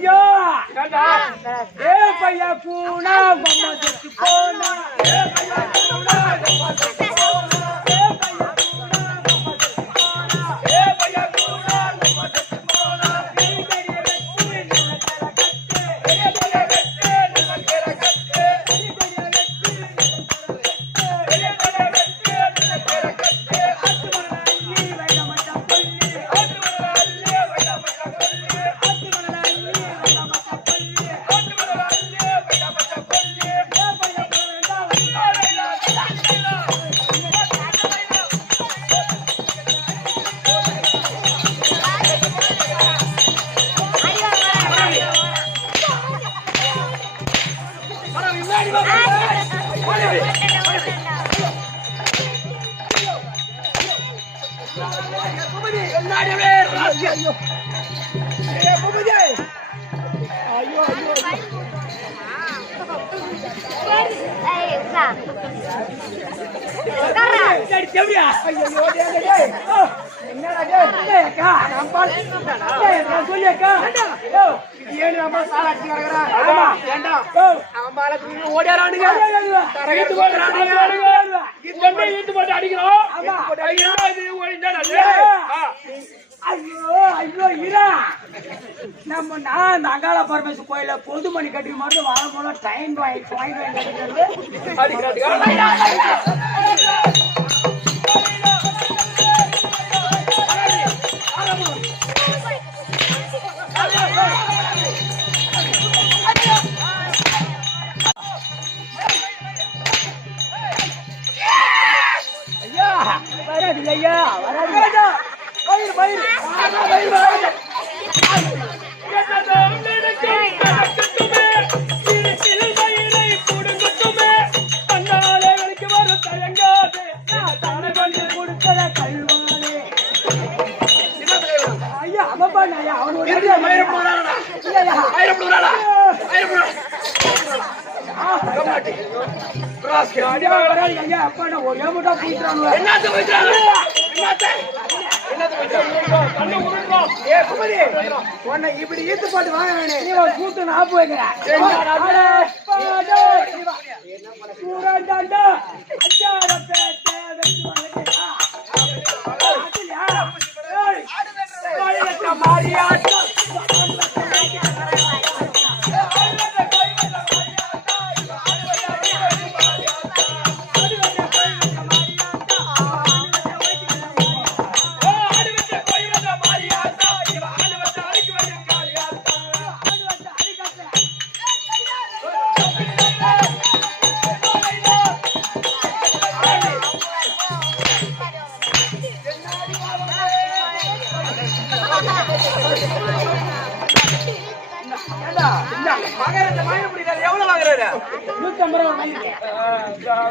ஐயோ ஏ பையா கூனா அம்மா செத்து போனா ஏ பையா கூனா அம்மா செத்து போனா ஏ பையா கூனா அம்மா செத்து போனா ஏ பையா கூனா அம்மா செத்து போனா பெரிய வெற்றி நல்ல கட்டு பெரிய வெற்றி நல்ல கட்டு அத்துமணி வைட மச்சா கொல்லி அத்துமணி வைட மச்சா கொல்லி நம்ம நான் அங்காள பரமேஸ்வரர் கோயில பொதுமணி கட்டி மாதிரி வாழ போல டைம் ஐயா வராது ஐயா வராது பயிர் பயிர் பயிர் இப்படி ஈத்து பாட்டு வாங்க கூட்டு நான் போய்க்கிறேன்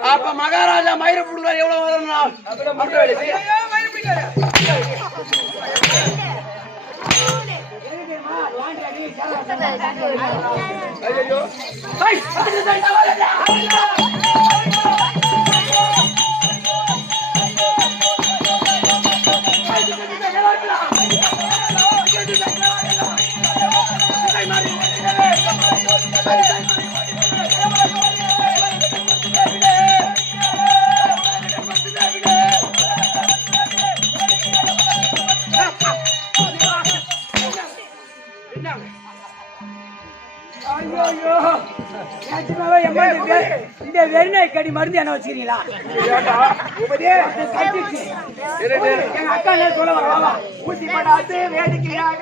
அப்ப மகாராஜா மயிர புடுறாரு எவ்வளவு வரும் இந்த வெறிநாய் கடி மருந்து என்ன வச்சுக்கிறீங்களா? எங்க அக்கா என்ன சொல்ல வர ஊசி படாது வேடிக்கையாக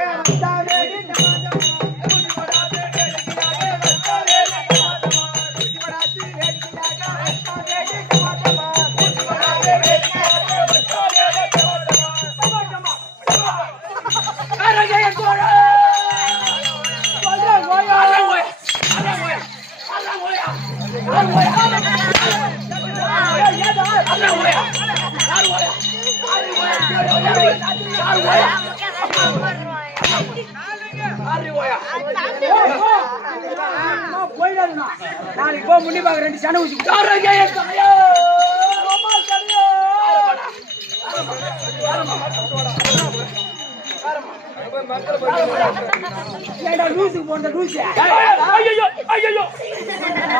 நாளைக்கு போ முன்னி பாக்க ரெண்டு சன ஊசி ஏண்டா லூசுக்கு போன லூசு ஐயோ ஐயோ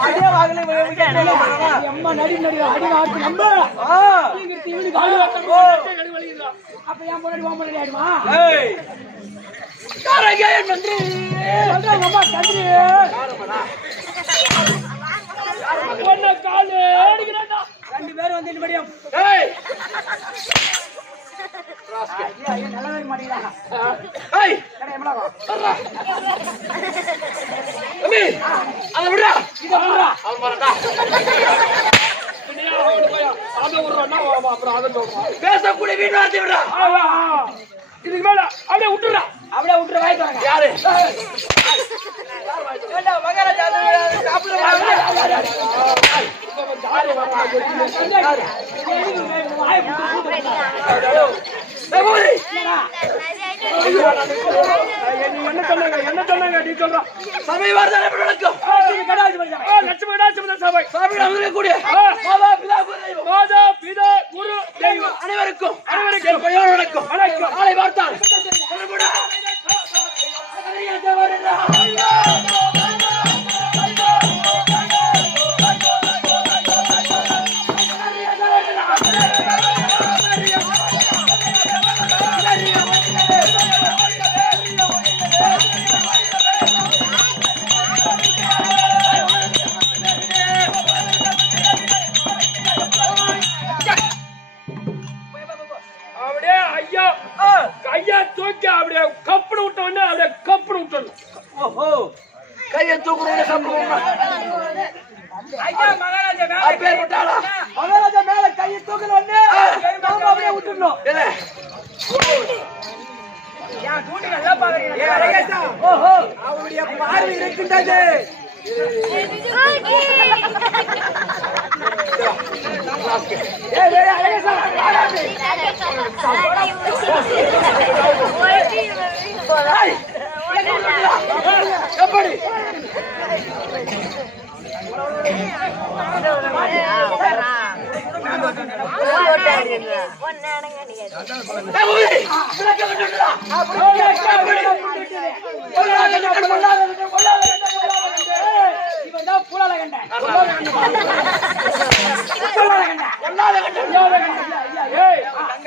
அதே வாகல அம்மா நடி நடி அடி ஆட்டு நம்ம இவனுக்கு ஆடு அப்ப ஏன் முன்னாடி ஓ முன்னாடி ஆடுமா நன்றி சொல்றாங்க அம்மா நன்றி காலு அடிக்கிறாண்டா 2 பேரும் வந்து படியும் நல்லா மாட்டீங்களா பேசக்கூடிய வீட்டு வார்த்தை விடுறா இதுக்கு மேல அப்படியே விட்டுறா அப்படியே விட்டுற வாய்ப்பு யாரு மகாராஜா என்ன சொன்னாங்க நீ சொல்றான் சபை வார்த்தை நடக்கும் லட்சுமி சபை சபை கூடிய மாதா பிதா குரு தெய்வம் அனைவருக்கும் வணக்கம் வணக்கம் நாளை பார்த்தால் கையா தூக்கி அப்படியே கப்புனு விட்ட உடனே அப்படியே கப்புனு விட்டணும். ஓஹோ கையை தூக்குறோம் ஐயா மகாராஜா மேல பேர் விட்டாளா மகாராஜா மேல கையை தூக்குன உடனே அப்படியே விட்டுறணும். ஏன் தூண்டி நல்லா பாக்குறீங்க? ஓஹோ அவருடைய பார்வை இருக்கின்றது. எப்படி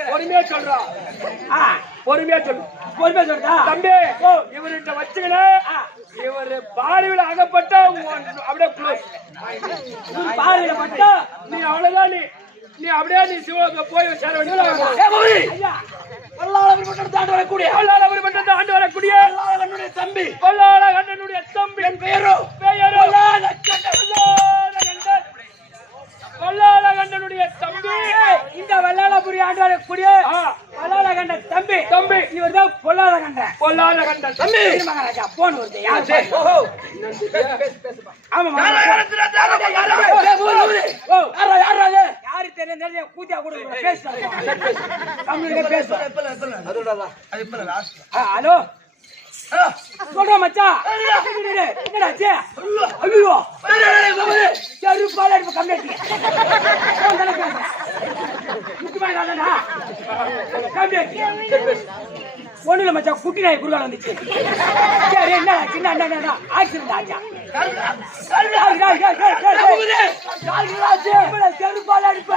பொறுமையா சொல்றோம் பொறுமையா சொல்லு பொறுமையா சொல்றா தம்பி இவர்கிட்ட வச்சுக்கல இவரு பாலிவில் அகப்பட்ட அப்படியே பாலியில பட்டா நீ அவ்வளவுதான் நீ அப்படியே நீ சிவ போய் சேர வேண்டிய தாண்டு வரக்கூடிய தம்பி கண்ணனுடைய தம்பி என் பெயரோ வல்லாளகண்டனுடைய தம்பி இந்த வல்லாளபுரி ஆண்டு வரக்கூடிய வல்லாளகண்ட தம்பி தம்பி இவர் தான் பொல்லாளகண்ட தம்பி மகாராஜா போன் வருது யாரு தெரியும் கூத்தியா கூட ஹலோ சொல்ற மச்சா என்னடாச்சு ஐயோ செருப்பால கம்மியாச்சு ஒண்ணுல மச்சா குட்டி நாய் குறுகால வந்துச்சு சரி என்ன சின்ன ஆக்சிடென்ட் ஆச்சா செருப்பால அடிப்ப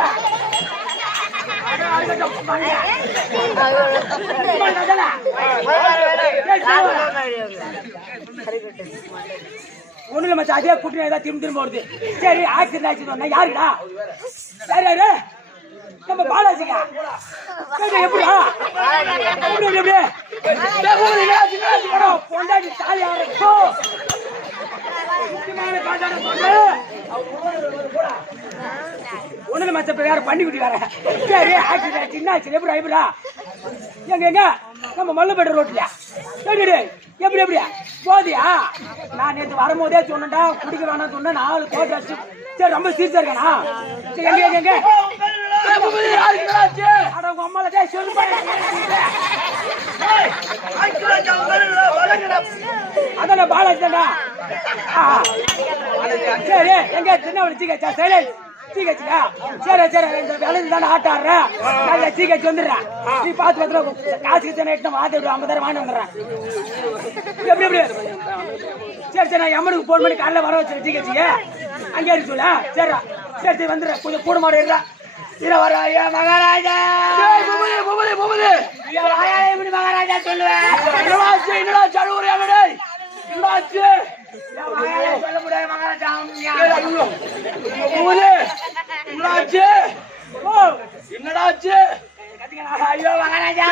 ஒண்ணுல மச்சா அதே குட்டி ஏதாவது திரும்ப வருது சரி ஆக்சிடென்ட் ஆச்சு யாருடா சரி யாரு நம்ம பாலாஜிக்கா எப்படியா பொண்டாட்டி தாலி ஒண்ணு மச்ச வேற பண்ணி விட்டுக்கார சரி ஆக்சிடென்ட் சின்ன ஆச்சு எப்படா எப்படா எங்க நம்ம மல்லப்பேட்டை ரோட்ல எப்படி எப்படியா போதியா நான் நேற்று வரும்போதே சொன்னேன்டா குடிக்க வேணாம் சொன்னேன் 4 கோட்டை வச்சு சரி ரொம்ப சீரியஸா இருக்கானா சரி எங்க அதான் பாலாஜி தான்டா சரி எங்க சின்ன வச்சுக்க சீக்கிரச்சியா சரி சரி இந்த விளைஞ்சு தானே ஆட்டாடுறேன் நல்ல சீக்கிரச்சி வந்துடுறேன் நீ பார்த்து காசு கிச்சனை எட்டு மாத்தி விடு 50,000 வாங்கி வந்துடுறேன் எப்படி எப்படி சரி சரி நான் எம்மனுக்கு போன் பண்ணி காலைல வர வச்சு சீக்கிரச்சிய அங்கே இருக்கு சொல்ல சரி சரி சரி வந்துடுறேன் கொஞ்சம் கூட மாடு இருடா இத வர ஐயா மகாராஜா மகாராஜா சொல்லுவேன் என்னடா சடுவுரை என்னாச்சு சொல்ல முடியாது மகாராஜா என்னடாச்சு ஐயோ மகாராஜா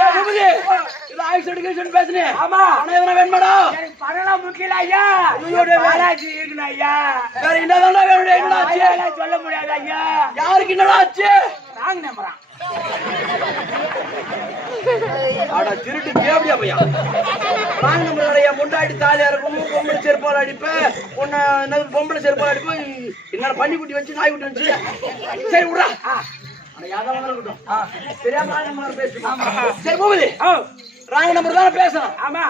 பேசுனேன் ஆமா வேணுமாடா பணம் முக்கியம் ஐயா மகாராஜி இருக்கணும் ஐயா வேற என்னதான் வேணும் என்னடாச்சு சொல்ல முடியாது ஐயா யாருக்கு என்னடாச்சு நாங்க நம்புறான் ஆடா திருட்டு கேப்டியா பையா நாங்க நம்மளுடைய முண்டாடி தாலியா இருக்கும் பொம்பளை செருப்பால் அடிப்பேன் உன்ன பொம்பளை செருப்பால் அடிப்பேன் என்ன பண்ணி குட்டி வச்சு நாய் குட்டி வச்சு சரி விட்றா சரி போகுது ராங்க நம்பர் தானே பேசணும் ஆமா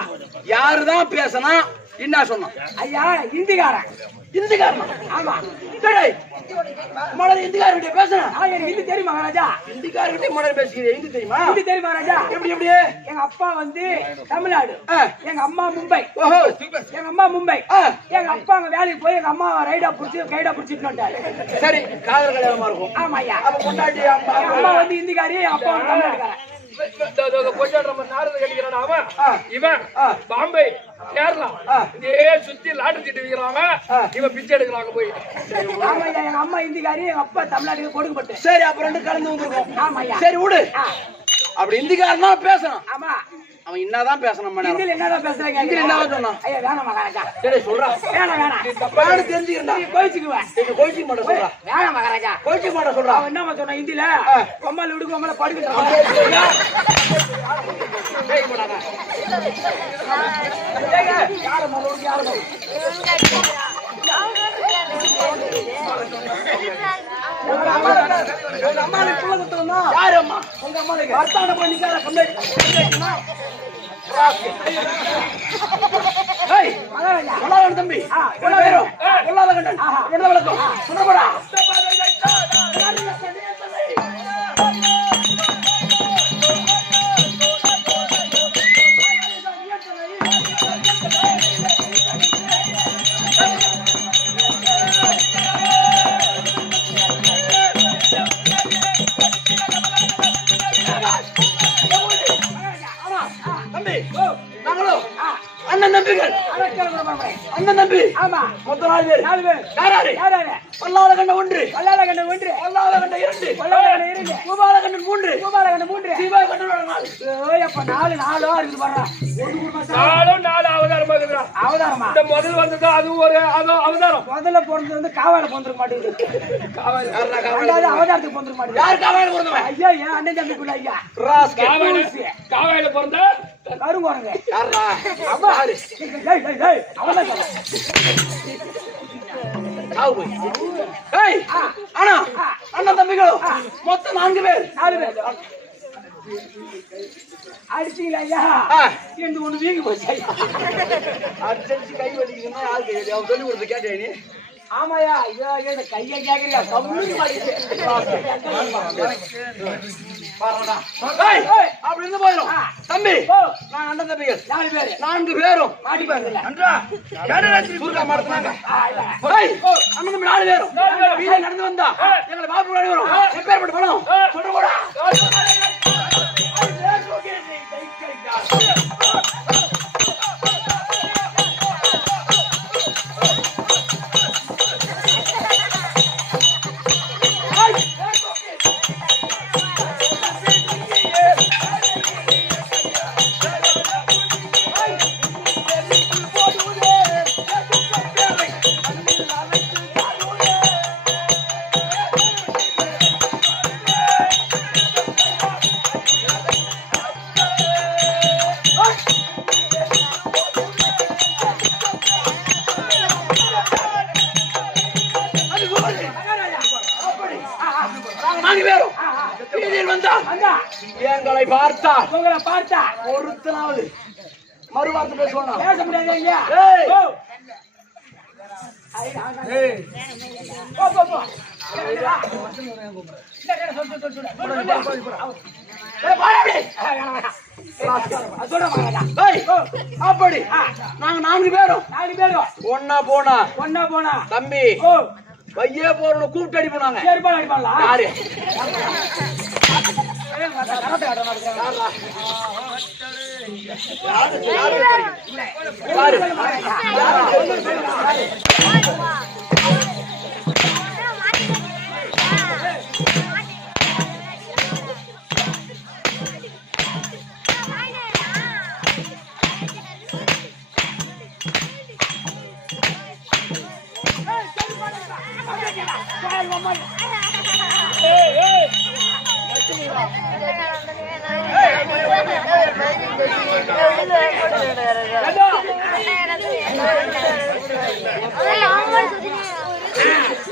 யாருதான் பேசணும் என்ன சொன்னோம் ஐயா இந்திக்காரன் ஆமா மலர் இந்திக்காரர்கிட்ட பேசணும் எனக்கு ஹிந்தி தெரியுமா மகாராஜா இந்திக்காரர்கிட்ட மலர் பேசுகிறேன் ஹிந்தி தெரியுமா ஹிந்தி தெரியுமா மகாராஜா எப்படி எப்படி எங்க அப்பா வந்து தமிழ்நாடு எங்க அம்மா மும்பை ஓஹோ எங்க அம்மா மும்பை எங்க அப்பா அங்க வேலைக்கு போய் எங்க அம்மா கைடா புடிச்சிட்டு வந்துட்டாரு சரி காதல் கல்யாணமா இருக்கும் ஆமா ஐயா அப்ப கொண்டாடி அம்மா வந்து இந்திக்காரி அப்பா வந்து தமிழ்நாடுக்காரன் இவன் பாம்பே கேரளா சுத்தி லாட்டரி சீட்டு விக்கிறாங்க இவன் பிச்சை எடுக்கிறாங்க போய் எங்க அம்மா இந்திக்காரி எங்க அப்பா தமிழ்நாட்டுக்கு கொடுக்கப்பட்டு சரி அப்புறம் ரெண்டு கலந்து வந்துருக்கோம் ஆமா சரி விடு அப்படி இந்திக்காரனா பேசணும் ஆமா அவன் என்னதான் பேசணும் என்னதான் பேசுறேன் என்னதான் சொன்னான் ஐயா வேணாம் மகாராஜா சரி சொல்றான் வேணாம் தெரிஞ்சுக்கிறா கோயிச்சுக்குவேன் கோயிச்சுக்க மாட்டேன் சொல்றா வேணாம் மகாராஜா கோயிச்சுக்க மாட்டேன் சொல்றா அவன் என்ன சொன்னா ஹிந்தில கொம்மால விடு கொம்மால படுக்கிட்டான் யாரு அம்மா உங்க அம்மாளுக்கு வர்த்தான பண்ணிக்கார தம்பி பொல்லாத கண்டன் விளக்கம் சொல்லப்படா அண்ணன் நம்பிகள் அண்ணன் நம்பி ஆமா மொத்தம் 4 பேர் யாராரு பல்லாளகண்ட 1 பல்லாளகண்ட 2 பூபாலகண்டன் 3 சிவகண்டன் 4 அப்ப 4 இருக்குது பாருடா 4 அவதாரமா இருக்குடா அவதாரமா இந்த முதல் வந்தது அது ஒரு அவதாரம் முதல்ல பிறந்தது வந்து காவால பிறந்திருக்க மாட்டேங்குது காவால அவதாரத்துக்கு பிறந்திருக்க மாட்டேங்குது யார் காவால பிறந்தவன் ஐயா ஏன் அண்ணன் தம்பி புள்ள ஐயா காவாயில பிறந்த கருங்கோரங்க யாரா அப்பா டேய் அவளை அண்ணன் தம்பிகளும் மொத்தம் 4 பேர் அடிச்சீங்களா ஐயா என்று ஒண்ணு வீங்கி போச்சு அடிச்சு கை வலிக்குதுன்னா ஆள் கை அவன் சொல்லி கொடுத்து கேட்டேன் நீ ஆமாயா ஐயோ கையை கேட்கறியா அப்படி இருந்து போயிடும் தம்பி நான் அண்ணன் தம்பிகள் 4 பேரும் மாட்டி பாருங்க அண்ணன் தம்பி 4 பேரும் வீதியில நடந்து வந்தா எங்களை பாப்பு வரும் எப்பேற்பட்ட பணம் சொல்ற கூட எங்களை பார்த்தா உங்களை பார்த்தா ஒருத்தனாவது மறுவார்த்தை பேசுவாங்க பேச முடியாது ஏய் போ போ போ அப்படி நாங்க 4 பேரும் ஒன்னா போனா தம்பி பையே போறோம் கூப்பிட்டு அடிப்பாங்க யாரு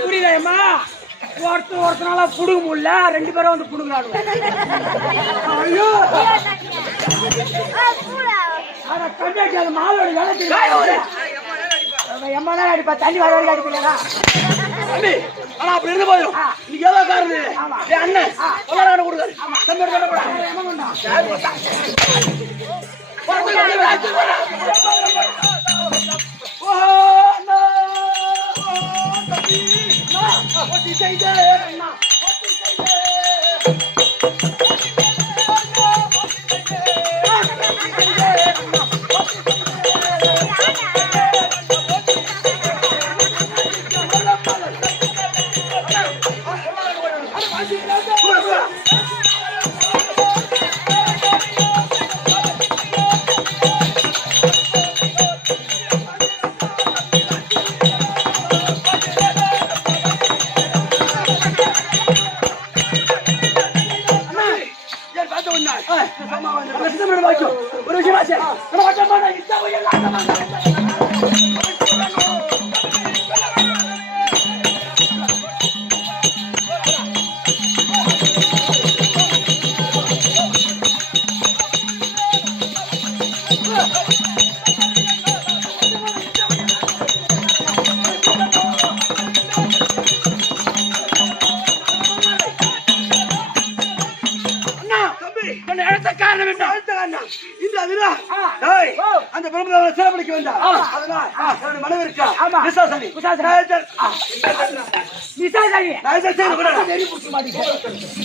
புரியுதா ஒருத்தனால புடுங்க முடியல 2 பேரும் வந்து புடுங்கலாடுவோம் ஐயோ கண்டாச்சி அது மாலோட வேலை எம்மா அடிப்பா தண்ணி வர வரைக்கும் அடிப்பீங்களா ஆனா அப்படி இருந்து போயிடும் இன்னைக்கு ஏதோ காரணம் அண்ணன் கொடுக்காரு ஒரு விஷயம் அந்த பிரம்மதேவனை சிறப்பிடிக்க வேண்டாம் அதனால் மனைவி இருக்கா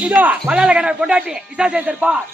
இதோ மலையாள கொண்டாட்டி விசாசேசர் பார்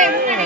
7